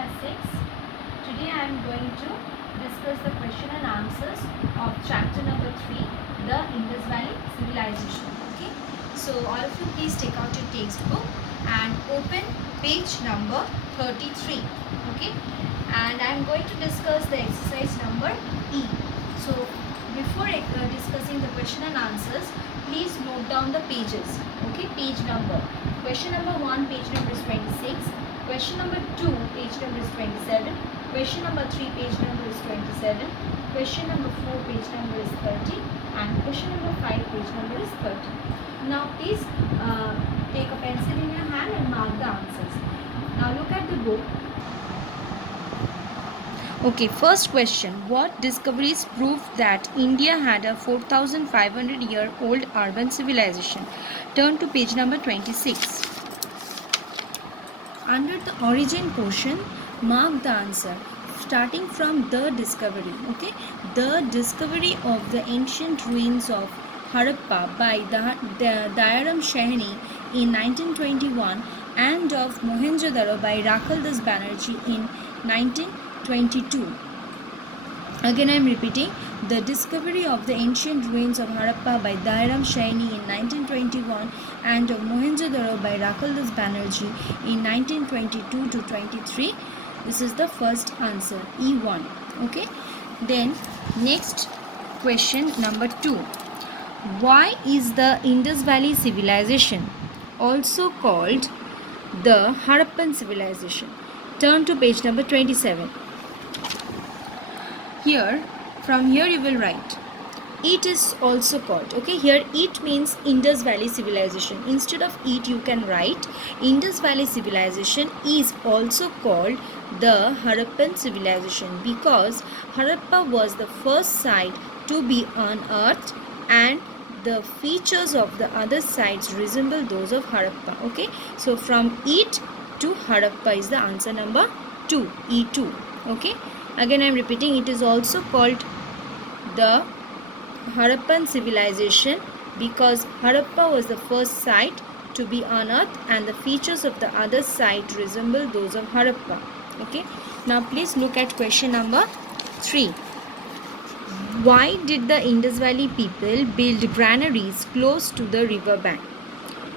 class 6. Today I am going to discuss the question and answers of chapter number 3, the Indus Valley Civilization. Okay, so all of you please take out your textbook and open page number 33. Okay, and I am going to discuss the exercise number E. So before discussing the question and answers, please note down the pages. Okay, page number. Question number 1, page number is 26. Question number 2, page number is 27. Question number 3, page number is 27. Question number 4, page number is 30. And question number 5, page number is 30. Now please take a pencil in your hand and mark the answers. Now look at the book. Okay, first question. What discoveries proved that India had a 4,500-year-old urban civilization? Turn to page number 26. Under the origin portion, mark the answer starting from the discovery. Okay, the discovery of the ancient ruins of Harappa by Dayaram Shahini in 1921 and of Mohenjo-daro by Rakhaldas Banerjee in 1922. Again I am repeating, the discovery of the ancient ruins of Harappa by Dayaram Shahini in 1921 and of Mohenjo-daro by Rakhaldas Banerjee in 1922 to 23. This is the first answer, E1. Okay. Then next question number 2. Why is the Indus Valley civilization also called the Harappan civilization? Turn to page number 27. Here, from here you will write, it is also called. Okay, here it means Indus Valley civilization. Instead of it you can write Indus Valley civilization is also called the Harappan civilization because Harappa was the first site to be unearthed and the features of the other sites resemble those of Harappa. Okay, so from it to Harappa is the answer number 2, E2. Okay, again I am repeating, it is also called the Harappan civilization because Harappa was the first site to be unearthed and the features of the other site resemble those of Harappa. Okay, now please look at question number 3. Why did the Indus Valley people build granaries close to the river bank?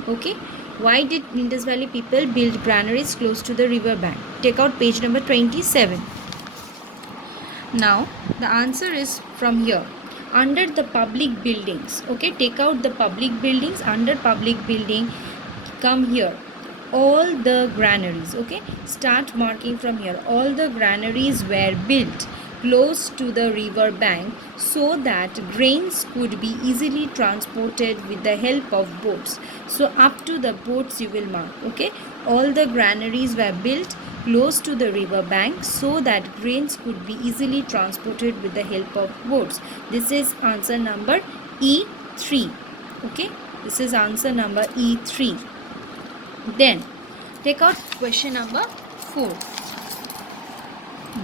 Okay, why did Indus Valley people build granaries close to the river bank? Take out page number 27. Now the answer is from here, under the public buildings. Okay, take out the public buildings. Under public building, come here, all the granaries. Okay, start marking from here. All the granaries were built close to the river bank so that grains could be easily transported with the help of boats. So up to the boats you will mark. Okay, all the granaries were built close to the river bank so that grains could be easily transported with the help of boats. This is answer number E3. Okay, this is answer number E3. Then take out question number 4.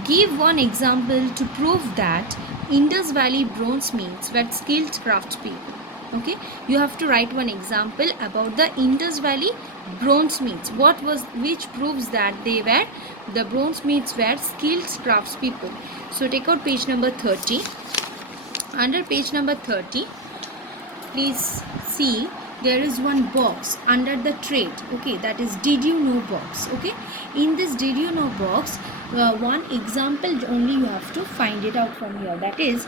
Give one example to prove that Indus Valley bronzesmiths were skilled craftspeople. Okay, you have to write one example about the Indus Valley bronzesmiths. Which proves that the bronzesmiths were skilled craftspeople. So take out page number 30. Under page number 30, please see there is one box under the trade. Okay, that is did you know box. Okay, in this did you know box, one example only you have to find it out from here. That is,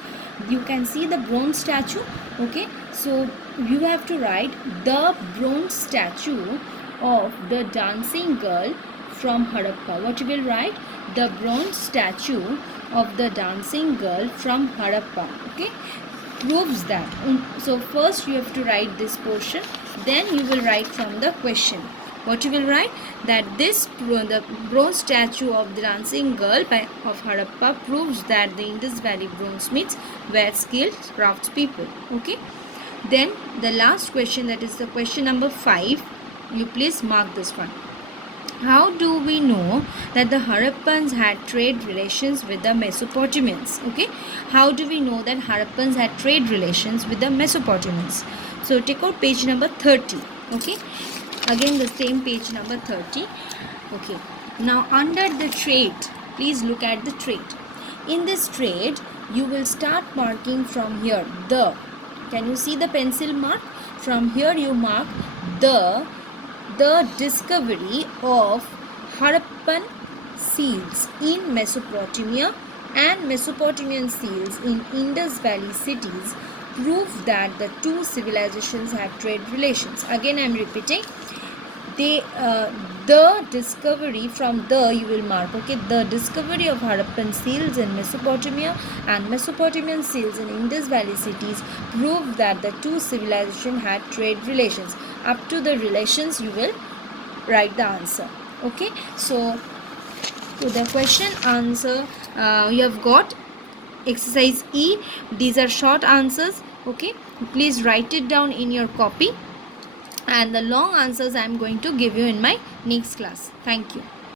you can see the bronze statue. Okay, so you have to write the bronze statue of the dancing girl from Harappa. What you will write? The bronze statue of the dancing girl from Harappa. Okay, proves that. So first you have to write this portion, then you will write from the question. What you will write? That the bronze statue of the dancing girl of Harappa proves that the Indus Valley bronzesmiths were skilled craftspeople. Okay, then the last question, that is the question number 5. You please mark this one. How do we know that the Harappans had trade relations with the Mesopotamians? Okay, how do we know that Harappans had trade relations with the Mesopotamians? So take out page number 30. Okay, again the same page number 30. Okay, Now under the trade, please look at the trade. In this trade, you will start marking from here, the. Can you see the pencil mark? From here you mark the discovery of Harappan seals in Mesopotamia and Mesopotamian seals in Indus Valley cities prove that the two civilizations had trade relations. Again I am repeating, the discovery, from the you will mark, okay, the discovery of Harappan seals in Mesopotamia and Mesopotamian seals in Indus Valley cities prove that the two civilizations had trade relations. Up to the relations you will write the answer. Okay, so to the question answer, you have got exercise E. These are short answers. Okay, please write it down in your copy, and the long answers I am going to give you in my next class. Thank you.